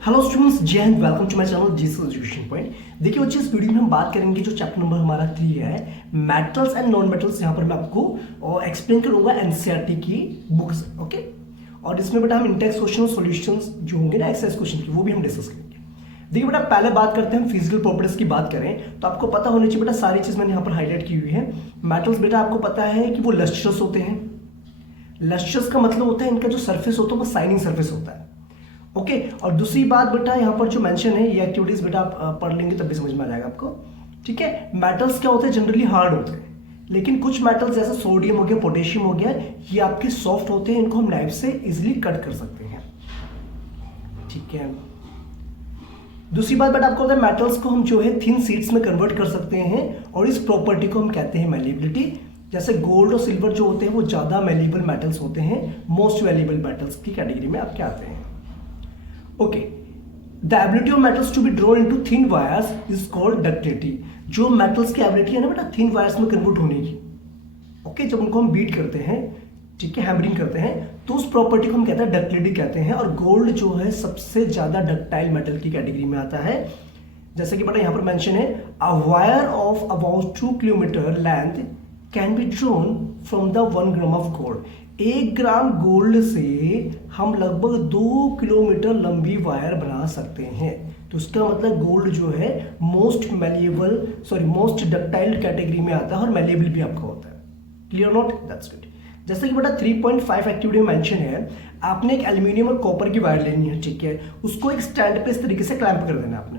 Hello students, Jai Hind. Welcome to my channel Jesus education point. देखिए बच्चे, इस वीडियो में हम बात करेंगे जो चैप्टर नंबर हमारा 3 है, मेटल्स एंड नॉन मेटल्स। यहाँ पर मैं आपको एक्सप्लेन करूंगा एनसीईआरटी की बुक्स, ओके। और इसमें बेटा हम इंटेक्स क्वेश्चन, सॉल्यूशंस जो होंगे ना एक्सरसाइज क्वेश्चन की, वो भी हम डिस्कस करेंगे। देखिए बेटा, पहले बात करते हैं हम फिजिकल प्रॉपर्टीज की बात करें तो आपको पता होनी चाहिए बेटा, सारी चीज मैंने यहाँ पर हाईलाइट की हुई है। मेटल्स बेटा आपको पता है कि वो लस्ट्रस होते हैं। लस्ट्रस का मतलब होता है इनका जो सरफेस होता है वो शाइनिंग सरफेस होता है, ओके। और दूसरी बात बेटा, यहाँ पर जो मेंशन है ये एक्टिविटीज बेटा आप पढ़ लेंगे तब भी समझ में आ जाएगा आपको, ठीक है। मेटल्स क्या होते हैं, जनरली हार्ड होते हैं, लेकिन कुछ मेटल्स जैसे सोडियम हो गया, पोटेशियम हो गया, ये आपके सॉफ्ट होते हैं, इनको हम नाइफ से इजिली कट कर सकते हैं, ठीक है। दूसरी बात बेटा आपको पता है मेटल्स को हम जो है थिन शीट्स में कन्वर्ट कर सकते हैं और इस प्रॉपर्टी को हम कहते हैं मैलिएबिलिटी। जैसे गोल्ड और सिल्वर जो होते हैं वो ज्यादा मैलिएबल मेटल्स होते हैं, मोस्ट वैल्यूएबल मेटल्स की कैटेगरी में आपके आते हैं, okay. The ability of metals to be drawn into thin wires is called ductility. जो मेटल्स की एबिलिटी है ना बेटा थिन वायर्स में कन्वर्ट होने की, ओके, जब उनको हम बीट करते हैं, ठीक है, हैमरिंग करते हैं, तो उस प्रॉपर्टी को हम कहते हैं डक्टिलिटी कहते हैं। और गोल्ड जो है सबसे ज्यादा डक्टाइल मेटल की कैटेगरी में आता है। जैसे कि बेटा यहाँ पर मेंशन है, a wire of about 2 kilometre length can be drawn from the 1 gram of gold. 1 gram gold से हम लगभग 2 किलोमीटर लंबी वायर बना सकते हैं। तो इसका मतलब गोल्ड जो है मोस्ट डक्टाइल कैटेगरी में आता है और मैलिएबल भी आपका होता है। Clear not? That's good. जैसे कि बेटा 3.5 एक्टिविटी में मेंशन है, आपने एक एल्यूमिनियम और कॉपर की वायर लेनी है, ठीक है। उसको एक स्टैंड पे इस तरीके से क्लैंप कर देना आपने।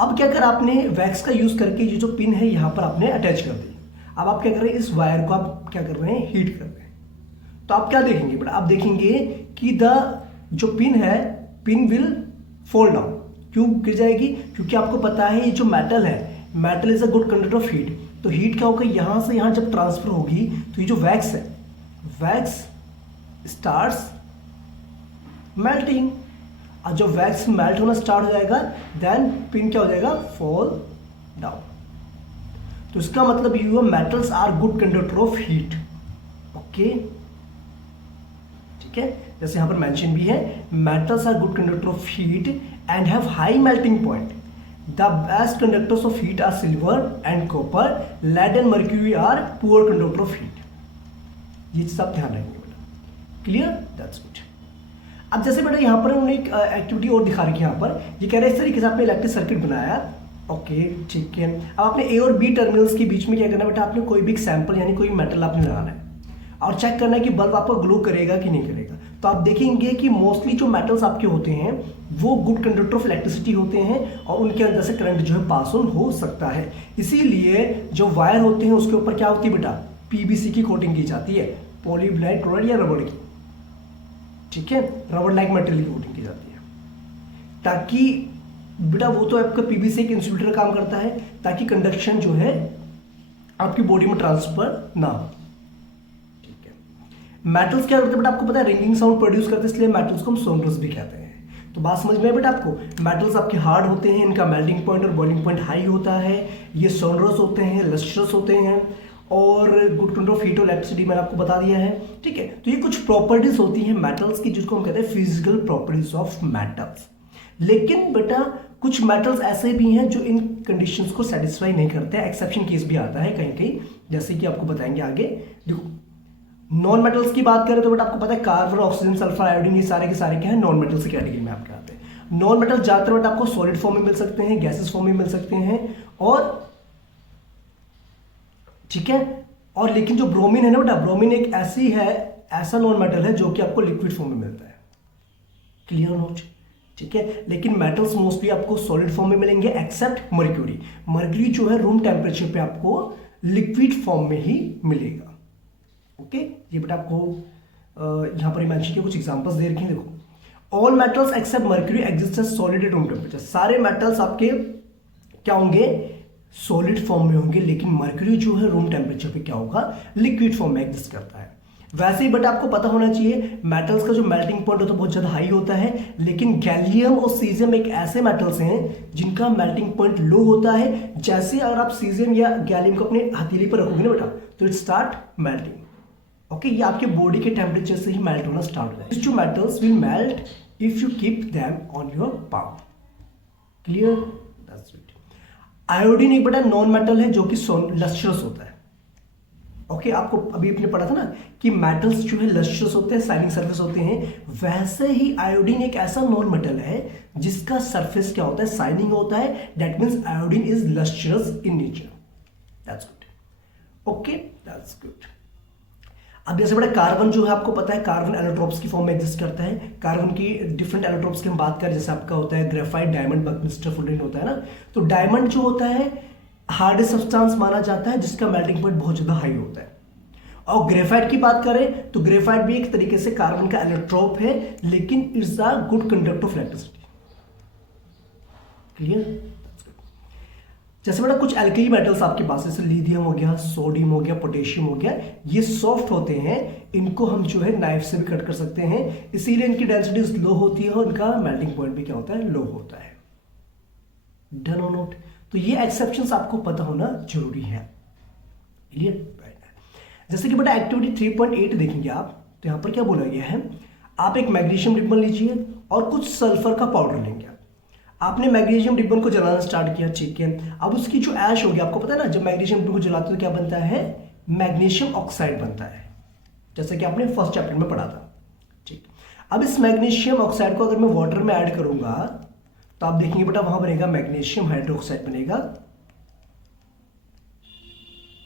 अब क्या कर, आपने वैक्स का यूज करके ये जो पिन है यहाँ पर आपने अटैच कर दी। अब आप क्या कर रहे हैं, इस वायर को आप क्या कर रहे हैं, हीट कर रहे हैं। तो आप क्या देखेंगे बेटा, आप देखेंगे कि जो पिन है, पिन विल फॉल डाउन। क्यों गिर जाएगी? क्योंकि आपको पता है ये जो मेटल है, metal is a good conductor of heat. तो हीट क्या होगा, यहां से यहां जब ट्रांसफर होगी तो ये जो वैक्स है, वैक्स स्टार्ट्स मेल्टिंग। और जब वैक्स मेल्ट होना स्टार्ट हो जाएगा, देन पिन क्या हो जाएगा, फॉल डाउन। तो इसका मतलब ये हुआ metals are good conductor of heat, okay, ठीक है। जैसे यहां पर मेंशन भी है, metals are good conductor of heat and have high melting point. The best conductors of heat are silver and copper, lead and mercury are poor conductor of heat. ये सब ध्यान रखेंगे बेटा, क्लियर? That's good. अब जैसे बेटा यहां पर उन्होंने एक एक्टिविटी और दिखा रखी है, यहाँ पर ये कह रहे हैं इस तरीके से आपने इलेक्ट्रिक सर्किट बनाया, ओके, ठीक है। अब आपने ए और बी टर्मिनल्स के बीच में क्या करना बेटा, आपने कोई भी एक सैंपल यानी कोई मेटल आपने लगाना है और चेक करना है कि बल्ब आपका ग्लो करेगा कि नहीं करेगा। तो आप देखेंगे कि मोस्टली जो मेटल्स आपके होते हैं वो गुड कंडक्टर ऑफ इलेक्ट्रिसिटी होते हैं और उनके अंदर से करंट जो है पास ऑन हो सकता है। इसीलिए जो वायर होते हैं उसके ऊपर क्या होती है बेटा, पीवीसी की कोटिंग की जाती है, पॉलीविनाइल क्लोराइड या रबड़ की, ठीक है, रबड़ लाइक मटेरियल की कोटिंग की जाती है, ताकि बेटा वो तो आपका पीवीसी एक इंसुलेटर काम करता है, ताकि कंडक्शन जो है आपकी बॉडी में ट्रांसफर ना हो। मेटल्स क्या करते हैं बेटा, आपको पता है रिंगिंग साउंड प्रोड्यूस करते हैं, इसलिए मेटल्स को हम सोनरस भी कहते हैं। तो बात समझ में है बेटा आपको? मेटल्स आपके हार्ड होते हैं, इनका मेल्टिंग पॉइंट और बॉइलिंग पॉइंट हाई होता है, ये सोनरस होते हैं, लस्ट्रस होते हैं और गुड कंडक्टर ऑफ हीट और इलेक्ट्रिसिटी मैंने आपको बता दिया है, ठीक है। तो ये कुछ प्रॉपर्टीज होती हैं मेटल्स की, जिसको हम कहते हैं फिजिकल प्रॉपर्टीज ऑफ मेटल्स। लेकिन बेटा कुछ मेटल्स ऐसे भी हैं जो इन कंडीशंस को सेटिस्फाई नहीं करते हैं, एक्सेप्शन केस भी आता है कहीं कहीं, जैसे कि आपको बताएंगे आगे। देखो नॉन मेटल्स की बात करें तो बेटा आपको पता है कार्बन, ऑक्सीजन, सल्फर, आयोडीन, ये सारे के सारे क्या है, नॉन मेटल्स की कैटेगरी में आपके आते हैं। नॉन मेटल ज्यादातर बेटा आपको सॉलिड फॉर्म में मिल सकते हैं, गैसेस फॉर्म में मिल सकते हैं, और ठीक है। और लेकिन जो ब्रोमीन है ना बेटा, ब्रोमीन एक ऐसा नॉन मेटल है जो कि आपको लिक्विड फॉर्म में मिलता है, क्लियर नोट, ठीक है। लेकिन मेटल्स मोस्टली आपको सॉलिड फॉर्म में मिलेंगे एक्सेप्ट मर्क्यूरी। मर्क्यूरी जो है रूम टेम्परेचर पे आपको लिक्विड फॉर्म में ही मिलेगा, ओके। ये बेटा आपको यहां पर मेंशन किया, कुछ एग्जांपल्स दे रखे हैं, देखो। All metals accept mercury exist at solid at room temperature. सारे मेटल्स आपके क्या होंगे, सॉलिड फॉर्म में होंगे, लेकिन मर्क्यूरी जो है रूम टेम्परेचर पे क्या होगा, लिक्विड फॉर्म में एग्जिस्ट करता है। वैसे ही बेटा आपको पता होना चाहिए मेटल्स का जो मेल्टिंग पॉइंट होता है बहुत ज्यादा हाई होता है, लेकिन गैलियम और सीजियम एक ऐसे मेटल्स हैं जिनका मेल्टिंग पॉइंट लो होता है। जैसे अगर आप सीजियम या गैलियम को अपने हथेली पर रखोगे ना बेटा, तो इट स्टार्ट मेल्टिंग, ओके। ये आपके बॉडी के टेम्परेचर से ही मेल्ट होना स्टार्ट हो जाए। जो metals will melt if you keep them on your palm. Clear, that's it. Iodine एक बड़ा नॉन मेटल है जो कि लस्ट्रस होता है। ओके, आपको अभी आपने पढ़ा था ना कि मेटल्स जो है लस्ट्रस होते हैं, शाइनिंग सरफेस होते हैं, वैसे ही आयोडीन एक ऐसा नॉन मेटल है जिसका सरफेस क्या होता है, शाइनिंग होता है। That means iodine is lustrous in nature. That's good. Okay, that's good. अब जैसे बड़ा कार्बन जो है आपको पता है कार्बन एलोट्रोप्स की फॉर्म में एग्जिस्ट करता है। कार्बन की डिफरेंट एलोट्रोप्स की हम बात करें, जैसे आपका होता है ग्रेफाइट, डायमंड, बकमिस्टर, फुलरिन होता है ना। तो डायमंड जो होता है हार्डेस्ट सब्सटेंस माना जाता है जिसका मेल्टिंग पॉइंट बहुत ज्यादा हाई होता है। और ग्रेफाइट की बात करें तो ग्रेफाइट भी एक तरीके से कार्बन का एलोट्रोप है, लेकिन it's a good conductor of electricity. Clear. जैसे बेटा कुछ एल्कली मेटल्स आपके पास, जैसे लिथियम हो गया, सोडियम हो गया, पोटेशियम हो गया, ये सॉफ्ट होते हैं, इनको हम जो है नाइफ से भी कट कर सकते हैं, इसीलिए इनकी डेंसिटी लो होती है और इनका मेल्टिंग पॉइंट भी क्या होता है, लो होता है। डन और नोट। तो ये एक्सेप्शंस आपको पता होना जरूरी है। क्लियर। जैसे कि बेटा एक्टिविटी 3.8 देखेंगे आप, तो यहां पर क्या बोला गया है, आप एक मैग्नीशियम रिबन लीजिए और कुछ सल्फर का पाउडर लेंगे। आपने मैग्नीशियम रिबन को जलाना स्टार्ट किया, ठीक है। अब उसकी जो ऐश होगी, आपको पता है ना जब मैग्नीशियम रिबन को जलाते तो क्या बनता है, मैग्नीशियम ऑक्साइड बनता है, जैसे कि आपने फर्स्ट चैप्टर में पढ़ा था, ठीक। अब इस मैग्नीशियम ऑक्साइड को अगर मैं वाटर में ऐड करूंगा तो आप देखेंगे बेटा वहां बनेगा मैग्नीशियम हाइड्रोक्साइड बनेगा,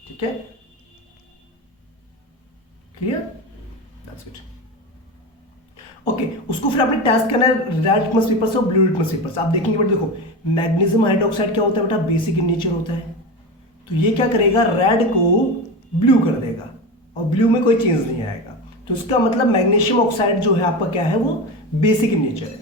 ठीक है। Clear, that's it. ओके, उसको फिर आपने टेस्ट करना है रेड लिटमस पेपर से और ब्लू लिटमस पेपर से। आप देखेंगे बेटा, देखो मैग्नीशियम हाइड्रोक्साइड क्या होता है बेटा, बेसिक इन नेचर होता है। तो ये क्या करेगा, रेड को ब्लू कर देगा और ब्लू में कोई चेंज नहीं आएगा। तो इसका मतलब मैग्नीशियम ऑक्साइड जो है आपका क्या है, वो बेसिक इन नेचर है।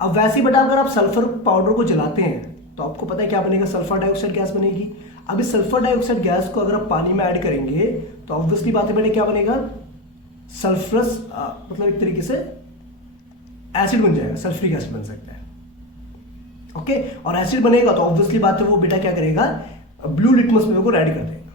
अब वैसे ही बेटा अगर आप सल्फर पाउडर को जलाते हैं तो आपको पता है क्या बनेगा, सल्फर डाइऑक्साइड गैस बनेगी। अब इस सल्फर डाइऑक्साइड गैस को अगर आप पानी में ऐड करेंगे तो ऑब्वियसली बात है बेटा क्या बनेगा, सल्फरस मतलब एक तरीके से एसिड बन जाएगा, सल्फ्यूरिक एसिड बन सकता है। ओके, और एसिड बनेगा तो ऑब्वियसली बात है वो बेटा क्या करेगा, ब्लू लिटमस पेपर को रेड कर देगा।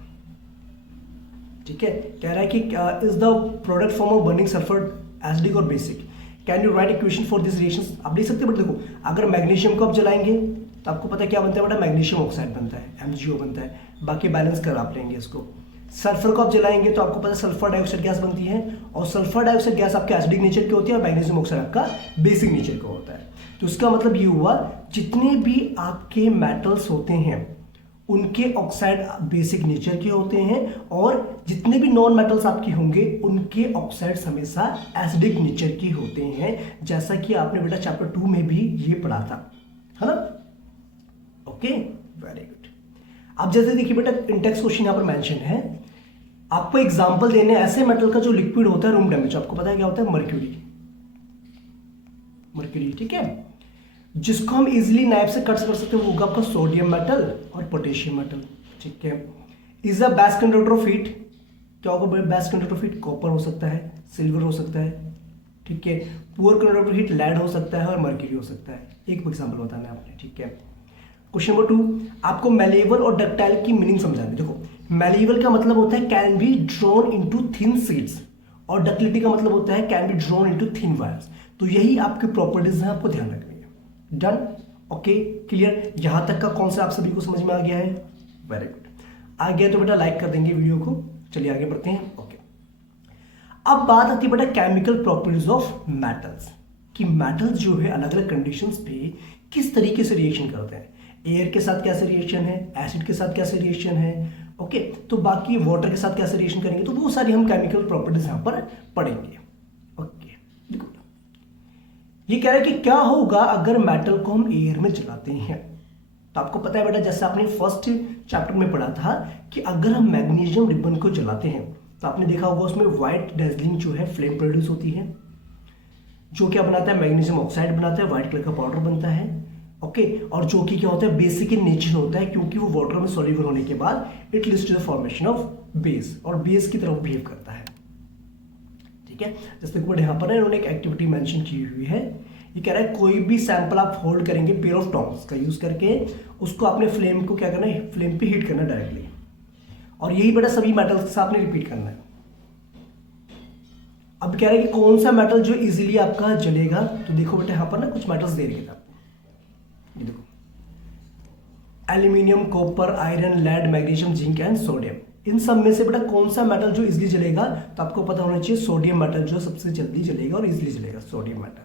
ठीक है, कह रहा है कि is the product form of burning sulphur acidic और basic, can you write equation for this reaction. आप देख सकते हैं बट देखो, अगर मैग्नीशियम को आप जलाएंगे तो आपको पता है क्या बनता है बेटा, मैग्नीशियम ऑक्साइड बनता है, MgO बनता है। बाकी बैलेंस कर आप लेंगे इसको। सल्फर को आप जलाएंगे तो आपको पता है सल्फर डाइऑक्साइड गैस बनती है, और सल्फर डाइऑक्साइड गैस आपके एसिडिक नेचर की होती है और मैग्नीशियम ऑक्साइड आपका बेसिक नेचर का होता है। तो इसका मतलब ये हुआ, जितने भी आपके मेटल्स होते हैं उनके ऑक्साइड बेसिक नेचर के होते हैं, और जितने भी नॉन मेटल्स आपके होंगे उनके ऑक्साइड्स हमेशा एसिडिक नेचर के होते हैं, जैसा कि आपने बेटा चैप्टर 2 में भी ये पढ़ा था, है ना। Okay, very good. अब जैसे देखिए बेटा इंटेक्स क्वेश्चन यहां पर मेंशन है, आपको एग्जांपल देने ऐसे मेटल का जो लिक्विड होता है रूम टेम्परेचर, आपको पता है क्या होता है, मर्क्यूरी। मर्क्यूरी, ठीक है, जिसको हम इजीली नाइफ से कट कर सकते हैं, वो होगा आपका सोडियम मेटल और पोटेशियम मेटल, ठीक है। Is a best conductor of heat, क्या होगा best conductor of heat, copper हो सकता है, सिल्वर हो सकता है, ठीक है। Poor conductor of heat lead हो सकता है और मर्क्यूरी हो सकता है। एक एग्जांपल बताना है आपने, ठीक है। क्वेश्चन नंबर 2, आपको मेलेबल और डक्टाइल की मीनिंग समझानी। देखो मेलेबल का मतलब होता है can be drawn into thin sheets, और डक्टिलिटी का मतलब होता है can be drawn into thin wires. तो यही आपकी प्रॉपर्टीज हैं, आपको ध्यान रखनी है। Done, okay, clear. यहां तक का कॉन्सेप्ट आप सभी को समझ में आ गया है, वेरी गुड। आ गया तो बेटा लाइक कर देंगे वीडियो को। चलिए आगे बढ़ते हैं। ओके, अब बात आती है बेटा केमिकल प्रॉपर्टीज ऑफ मेटल्स, कि मेटल्स जो है अलग अलग कंडीशंस पे किस तरीके से रिएक्शन करते हैं। एयर के साथ कैसे रिएक्शन है, एसिड के साथ कैसे रिएक्शन है, ओके, तो बाकी वाटर के साथ कैसे रिएक्शन करेंगे, तो वो सारी हम केमिकल प्रॉपर्टीज यहां पर पढ़ेंगे। ओके, देखो ये कह रहा है कि क्या होगा अगर मेटल को हम एयर में जलाते हैं। तो आपको पता है बेटा, जैसे आपने फर्स्ट चैप्टर में पढ़ा था कि अगर हम मैग्नीशियम रिबन को जलाते हैं तो आपने देखा होगा उसमें व्हाइट डेजलिंग जो है फ्लेम प्रोड्यूस होती है, जो क्या बनाता है, मैग्नीशियम ऑक्साइड बनाता है, व्हाइट कलर का पाउडर बनता है, ओके। और जो कि क्या होता है, बेसिक इन नेचर होता है, क्योंकि वो वाटर में सॉल्युबल होने के बाद it leads to the formation of base, और बेस की तरफ बिहेव करता है, ठीक है। जैसे देखो यहाँ पर इन्होंने एक एक्टिविटी मेंशन की हुई है। ये कह रहा है कोई भी सैंपल आप होल्ड करेंगे पेयर ऑफ टोंग्स का यूज करके, उसको आपने फ्लेम को क्या करना है, फ्लेम पे हीट करना डायरेक्टली, और यही बेटा सभी मेटल्स के साथ आपने रिपीट करना है। अब कह रहे हैं कि कौन सा मेटल जो इजीली आपका जलेगा, तो देखो बेटा यहाँ पर ना कुछ मेटल्स दे रखे थे आपको, ये देखो aluminium, copper, iron, lead, magnesium, zinc and sodium. इन सब में से बेटा कौन सा मेटल जो इजीली जलेगा, तो आपको पता होना चाहिए सोडियम मेटल जो सबसे जल्दी जलेगा और इजीली जलेगा, सोडियम मेटल।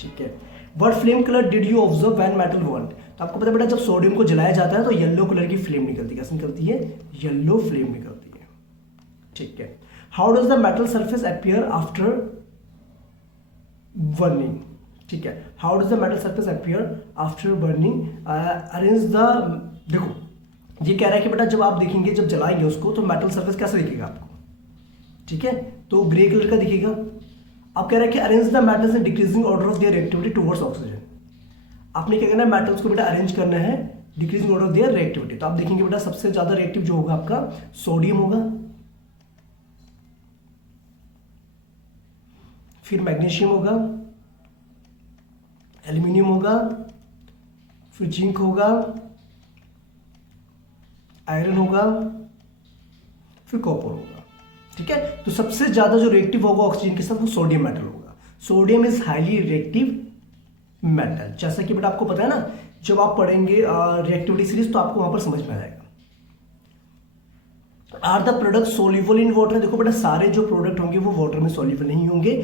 ठीक है। What flame colour did you observe when metal burned, तो आपको पता बेटा जब सोडियम को जलाया जाता है तो येलो कलर की फ्लेम निकलती है, कैसे निकलती है, येलो फ्लेम निकलती है। ठीक है। How does the metal surface appear after burning, ठीक है, how does the metal surface appear after burning, arrange the, देखो ये कह रहा है कि बेटा जब आप देखेंगे, जब जलाएंगे उसको तो मेटल सरफेस कैसे दिखेगा आपको, ठीक है, तो ग्रे कलर का दिखेगा। अब कह रहा है कि arrange the metals in decreasing order of their reactivity towards oxygen, आपने क्या करना है, मेटल्स को बेटा अरेंज करना है decreasing order of their reactivity. तो आप देखेंगे बेटा सबसे ज्यादा रिएक्टिव जो होगा आपका सोडियम होगा, फिर मैग्नीशियम होगा, एल्यूमिनियम होगा, फिर जिंक होगा, आयरन होगा, फिर कॉपर होगा। ठीक है, तो सबसे ज्यादा जो रिएक्टिव होगा ऑक्सीजन के साथ वो सोडियम मेटल होगा। Sodium is highly reactive metal, जैसा कि बेटा आपको पता है ना, जब आप पढ़ेंगे रिएक्टिविटी सीरीज तो आपको वहां पर समझ में आ जाएगा। Are the product soluble in water, देखो बेटा सारे जो प्रोडक्ट होंगे वो वाटर में सोल्यूबल नहीं होंगे।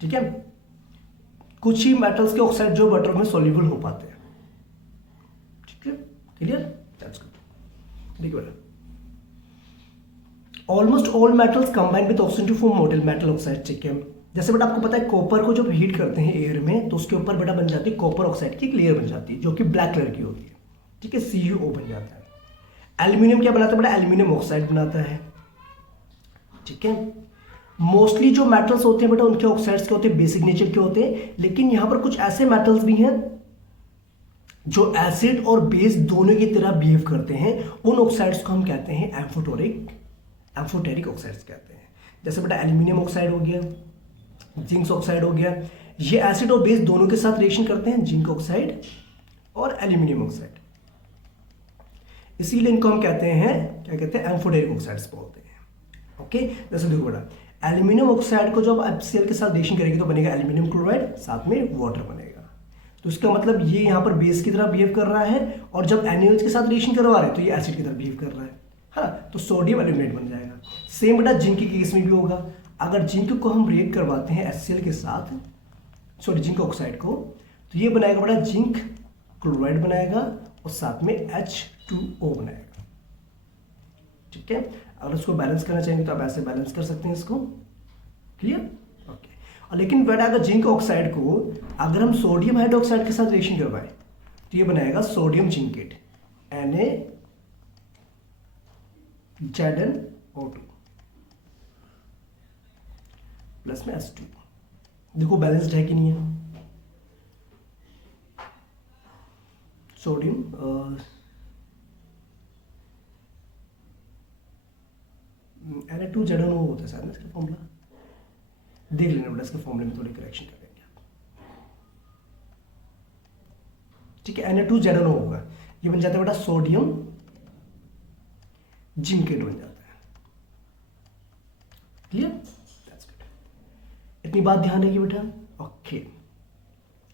ठीक है, कुछ ही मेटल्स के ऑक्साइड जो वाटर में सोल्यूबल हो पाते हैं। ठीक है, क्लियर, दैट्स गुड। देखिए बेटा almost all metals combine with oxygen to form metal oxide. ठीक है, जैसे बेटा आपको पता है कॉपर को जब हीट करते हैं एयर में तो उसके ऊपर बेटा बन जाती है कॉपर ऑक्साइड की एक लेयर बन जाती है जो कि ब्लैक कलर की होती है। ठीक है, CuO बन जाता है। एल्यूमिनियम क्या बनाता है बेटा, एल्यूमिनियम ऑक्साइड बनाता है। ठीक है, मोस्टली जो मेटल्स होते हैं बेटा उनके ऑक्साइड्स के होते हैं बेसिक नेचर के होते हैं, लेकिन यहां पर कुछ ऐसे मेटल्स भी हैं जो एसिड और बेस दोनों की तरह बिहेव करते हैं। उन ऑक्साइड्स को हम कहते हैं एम्फोटेरिक ऑक्साइड्स कहते हैं। जैसे बेटा एल्यूमिनियम ऑक्साइड हो गया, जिंक ऑक्साइड हो गया, ये एसिड और बेस दोनों के साथ रिएक्शन करते हैं, जिंक ऑक्साइड और एल्यूमिनियम ऑक्साइड। इसीलिए इनको हम कहते हैं, क्या कहते हैं, एम्फोटेरिक ऑक्साइड्स बोलते हैं। ओके, जैसे देखो बेटा एल्यूमिनियम ऑक्साइड को जब HCl के साथ रिएक्शन करेंगे तो बनेगा एल्यूमिनियम क्लोराइड, साथ में वाटर बनेगा। तो इसका मतलब ये यहाँ पर बेस की तरह बिहेव कर रहा है और जब NaOH के साथ रिएक्शन करवा रहे हैं तो ये एसिड की तरह बिहेव कर रहा है। हाँ, तो सोडियम एल्यूमिनेट बन जाएगा। सेम बेटा जिंक के केस में भी होगा। अगर जिंक को हम रिएक्ट करवाते हैं HCl के साथ, सॉरी जिंक ऑक्साइड को, तो ये बनाएगा बेटा जिंक क्लोराइड बनाएगा और साथ में H2O बनाएगा। ठीक है, अगर उसको बैलेंस करना चाहेंगे तो आप ऐसे बैलेंस कर सकते हैं इसको। Clear, okay. और लेकिन बेटा अगर जिंक ऑक्साइड को अगर हम सोडियम हाइड्रोक्साइड के साथ रिएक्शन करवाएं तो ये बनाएगा सोडियम जिंकेट, NaZnO2 प्लस में H2। देखो बैलेंस्ड है कि नहीं है। सोडियम Na2ZnO होता है शायद इसका फॉर्मूला, देख लेना बेटा इसके फॉर्मूले में थोड़ी करेक्शन करेंगे आप। ठीक है, Na2ZnO होगा, ये बन जाता है बेटा सोडियम जिंकेट बन जाता है। Clear, that's good. इतनी बात ध्यान रखिए बेटा। ओके,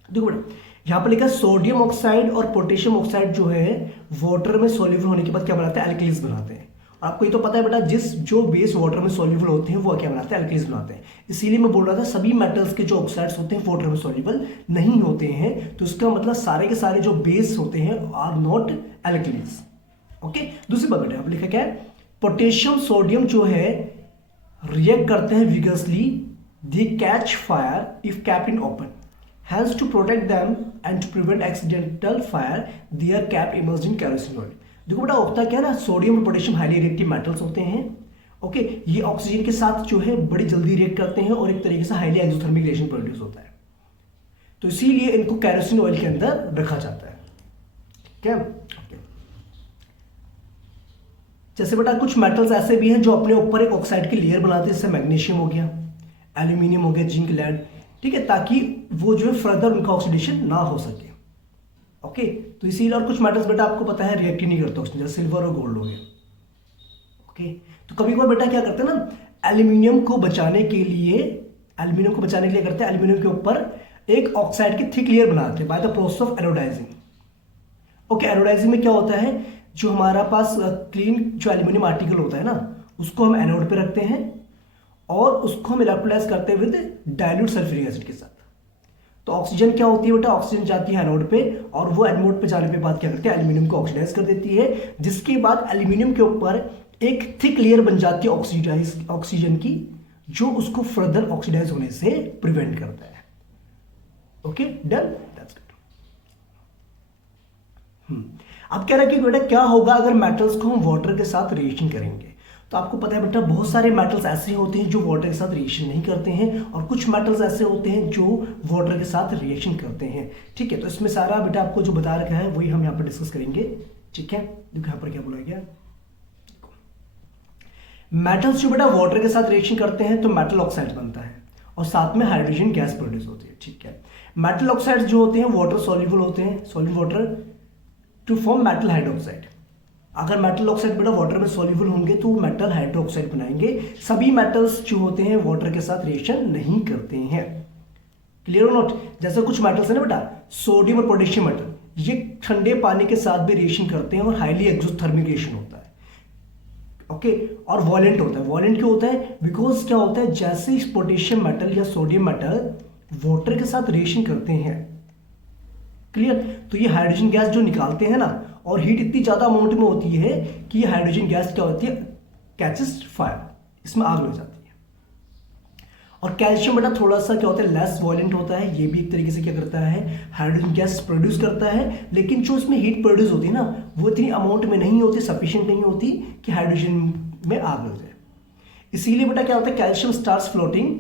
देखो बेटा यहां पर लिखा सोडियम ऑक्साइड और पोटेशियम ऑक्साइड जो है वाटर में सॉल्यूबल होने के बाद क्या बनाते हैं, एल्केलीज बनाते हैं। आपको ये तो पता है बेटा जो बेस वाटर में सॉल्यूबल होते हैं वो क्या बनाते हैं, एल्केलीज बनाते हैं। इसीलिए मैं बोल रहा था सभी मेटल्स के जो ऑक्साइड्स होते हैं वाटर में सॉल्यूबल नहीं होते हैं, तो इसका मतलब सारे के सारे जो बेस होते हैं आर नॉट एल्केलीज। ओके, दूसरी बात बेटा आप लिखा क्या है, पोटेशियम सोडियम जो है रिएक्ट करते हैं vigorously, they catch fire if kept in open, hence to protect them and to prevent accidental fire they are kept immersed in kerosene oil। देखो बेटा होता क्या है ना, सोडियम और पोटेशियम हाईली रिएक्टिव मेटल्स होते हैं। ओके, ये ऑक्सीजन के साथ जो है बड़ी जल्दी रिएक्ट करते हैं और एक तरीके से हाईली एक्सोथर्मिक रिएक्शन प्रोड्यूस होता है, तो इसीलिए इनको केरोसिन ऑयल के अंदर रखा जाता है। ठीक है, ओके। जैसे बेटा कुछ मेटल्स ऐसे भी हैं जो अपने ऊपर एक ऑक्साइड की लेयर बनाते हैं, जैसे मैग्नीशियम हो गया, एल्यूमिनियम हो गया, जिंक, लेड। ठीक है, ताकि वो जो है फर्दर उनका ऑक्सीडेशन ना हो सके। ओके, तो इसीलिए और कुछ मेटल्स बेटा आपको पता है रिएक्ट ही नहीं करते ऑक्सीजन, जैसे सिल्वर और गोल्ड हो गया। ओके, तो कभी कभार बेटा क्या करते हैं ना, एल्यूमिनियम को बचाने के लिए करते हैं, एल्यूमिनियम के ऊपर एक ऑक्साइड की थिक लेयर बनाते हैं by the process of anodizing. Okay, anodizing में क्या होता है, जो हमारा पास क्लीन जो एल्यूमिनियम आर्टिकल होता है ना, उसको हम एनोड पे रखते हैं और उसको हम इलेक्ट्रोलाइज करते हैं विद डाइल्यूट सल्फ्यूरिक एसिड के साथ। तो ऑक्सीजन क्या होती है बेटा, ऑक्सीजन जाती है एनोड पे और वो एनोड पे जाने पे बाद क्या करती है, एल्यूमिनियम को ऑक्सीडाइज कर देती है, जिसके बाद एल्यूमिनियम के ऊपर एक थिक लेयर बन जाती है ऑक्सीजन की, जो उसको फर्दर ऑक्सीडाइज होने से प्रिवेंट करता है। Okay done, that's good. अब कह रहा है कि बेटा क्या होगा अगर मेटल्स को हम वाटर के साथ रिएक्शन करेंगे। तो आपको पता है बेटा बहुत सारे मेटल्स ऐसे होते हैं जो वाटर के साथ रिएक्शन नहीं करते हैं और कुछ मेटल्स ऐसे होते हैं जो वाटर के साथ रिएक्शन करते हैं। ठीक है, तो इसमें सारा बेटा आपको जो बता रखा है वही हम यहाँ पर डिस्कस करेंगे। ठीक है, देखो यहाँ पर क्या बोला गया, मेटल्स जो बेटा वाटर के साथ रिएक्शन करते हैं तो मेटल ऑक्साइड बनता है और साथ में हाइड्रोजन गैस प्रोड्यूस होती है। ठीक है, मेटल ऑक्साइड जो होते हैं वाटर सॉल्युबल होते हैं, soluble water to form metal hydroxide. अगर मेटल ऑक्साइड बेटा वाटर में सॉल्युबल होंगे तो मेटल हाइड्रोक्साइड बनाएंगे। सभी मेटल्स जो होते हैं वाटर के साथ रिएक्शन नहीं करते हैं। क्लियर नोट, जैसे कुछ मेटल्स है ना बेटा, सोडियम और पोटेशियम मेटल, ये ठंडे पानी के साथ भी रिएक्शन करते हैं और हाईली एक्सोथर्मिक रिएक्शन होता है। ओके, और वॉलेंट होता है। वॉलेंट क्यों होता है, बिकॉज क्या होता है, जैसे पोटेशियम मेटल या सोडियम मेटल वाटर के साथ रिएक्शन करते हैं, क्लियर, तो ये हाइड्रोजन गैस जो निकालते हैं ना, और हीट इतनी ज्यादा अमाउंट में होती है कि ये हाइड्रोजन गैस क्या होती है, कैचेस फायर, इसमें आग लग जाती है। और कैल्शियम बेटा थोड़ा सा क्या होता है, लेस वॉलेंट होता है, ये भी एक तरीके से क्या करता है, हाइड्रोजन गैस प्रोड्यूस करता है, लेकिन जो इसमें हीट प्रोड्यूस होती है ना, वो इतनी अमाउंट में नहीं होती, सफिशिएंट नहीं होती कि हाइड्रोजन में आग लग जाए। इसीलिए बेटा क्या होता है, calcium starts floating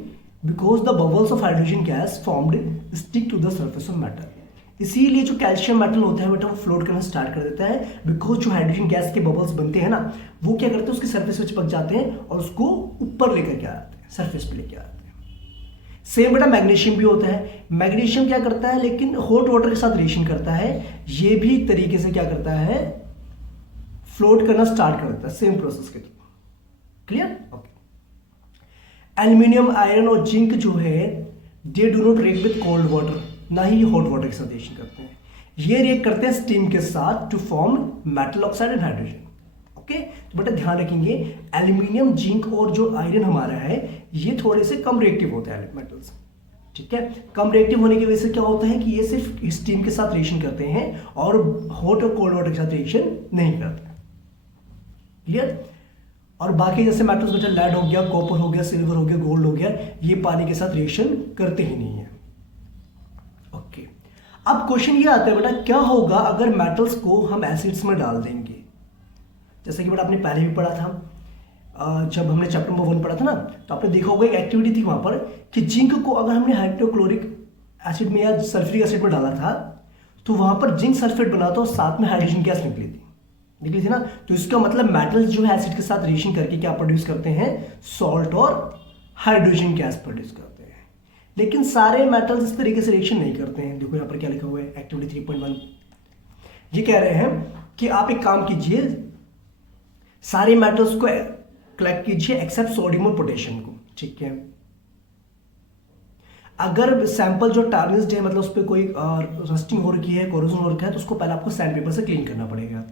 because the bubbles of hydrogen gas formed stick to the surface of metal. इसीलिए जो कैल्शियम मेटल होता है बेटा वो फ्लोट करना स्टार्ट कर देता है, बिकॉज जो हाइड्रोजन गैस के बबल्स बनते हैं ना, वो क्या करते हैं, उसकी सरफेस पे चिपक जाते हैं और उसको ऊपर लेकर के आते हैं, सरफेस पे लेके आते हैं। सेम बेटा मैग्नीशियम भी होता है। मैग्नीशियम क्या करता है, लेकिन हॉट वाटर के साथ रिएक्शन करता है, ये भी तरीके से क्या करता है, फ्लोट करना स्टार्ट कर देता है, सेम प्रोसेस के through. Clear, okay. Aluminium, iron और जिंक जो है, they do not react with cold water, ना ही हॉट वाटर के साथ रिएक्शन करते हैं, ये रिएक्ट करते हैं स्टीम के साथ to form metal oxide and hydrogen. Okay, तो बेटा ध्यान रखेंगे, एल्यूमिनियम, जिंक और जो आयरन हमारा है, ये थोड़े से कम रिएक्टिव होते हैं मेटल्स। ठीक है, कम रिएक्टिव होने की वजह से क्या होता है कि ये सिर्फ स्टीम के साथ रिएक्शन करते हैं और हॉट और कोल्ड वाटर के साथ रिएक्शन नहीं करते। क्लियर, और बाकी जैसे मेटल्स बेटा लेड हो गया, कॉपर हो गया, सिल्वर हो गया, गोल्ड हो गया, ये पानी के साथ रिएक्शन करते ही नहीं है। ओके, अब क्वेश्चन ये आता है बेटा, क्या होगा अगर मेटल्स को हम एसिड्स में डाल देंगे। जैसे कि बेटा आपने पहले भी पढ़ा था, जब हमने चैप्टर नंबर 1 पढ़ा था ना, तो आपने देखा होगा एक एक्टिविटी थी वहां पर कि जिंक को अगर हमने हाइड्रोक्लोरिक एसिड में या सल्फ्यूरिक एसिड में डाला था, तो वहां पर जिंक सल्फेट बना था और साथ में हाइड्रोजन गैस निकली थी ना। तो इसका मतलब मेटल्स जो है एसिड के साथ रिएक्शन करके क्या प्रोड्यूस करते हैं, सॉल्ट और हाइड्रोजन गैस प्रोड्यूस करते हैं। लेकिन सारे मेटल्स इस तरीके से रिएक्शन नहीं करते हैं। देखो यहाँ पर क्या लिखा हुआ है, एक्टिविटी 3.1, ये कह रहे हैं कि आप एक काम कीजिए, सारे मेटल्स को कलेक्ट कीजिए एक्सेप्ट सोडियम और पोटेशियम को। ठीक है, अगर सैंपल जो टार्निश्ड है, मतलब उस पर कोई रस्टिंग हो रखी है, कोरोजन हो रखा है, तो उसको पहले आपको सैंड पेपर से क्लीन करना पड़ेगा।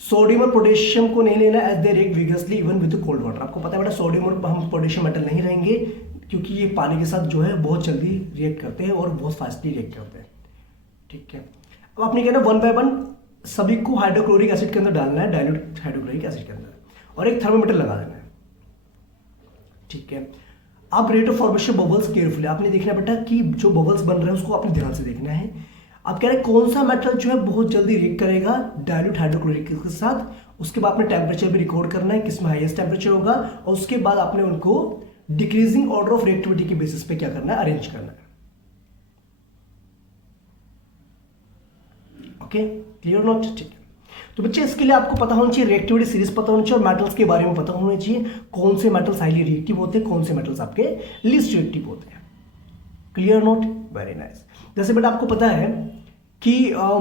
सोडियम और पोटेशियम को नहीं लेना as they react vigorously even with cold water. आपको पता है बेटा सोडियम और हम पोटेशियम मेटल नहीं रहेंगे, क्योंकि ये पानी के साथ जो है बहुत जल्दी रिएक्ट करते हैं और बहुत फास्टली रिएक्ट करते हैं। ठीक है, अब आपने कहना 1 by 1 सभी को हाइड्रोक्लोरिक एसिड के अंदर डालना है, डाइल्यूट हाइड्रोक्लोरिक एसिड के अंदर, और एक थर्मोमीटर लगा देना है। ठीक है, अब rate of formation bubbles carefully आपने देखना बेटा कि जो बबल्स बन रहे हैं उसको आपने ध्यान से देखना है। अब कह रहे हैं कौन सा मेटल जो है बहुत जल्दी रिएक्ट करेगा डाइल्यूट हाइड्रोक्लोरिक के साथ। उसके बाद आपने टेम्परेचर भी रिकॉर्ड करना है, किसमें हाईएस्ट टेम्परेचर होगा, और उसके बाद आपने उनको डिक्रीजिंग ऑर्डर ऑफ रिएक्टिविटी के बेसिस पे क्या करना है, अरेंज करना है। Okay, clear not. ठीक है, तो बच्चे इसके लिए आपको पता होना चाहिए, रिएक्टिविटी सीरीज पता होनी चाहिए और मेटल्स के बारे में पता होना चाहिए, कौन से मेटल्स हाईली रिएक्टिव होते हैं, कौन से मेटल्स आपके लीस्ट रिएक्टिव होते हैं। Clear not, very nice. जैसे बेटा आपको पता है कि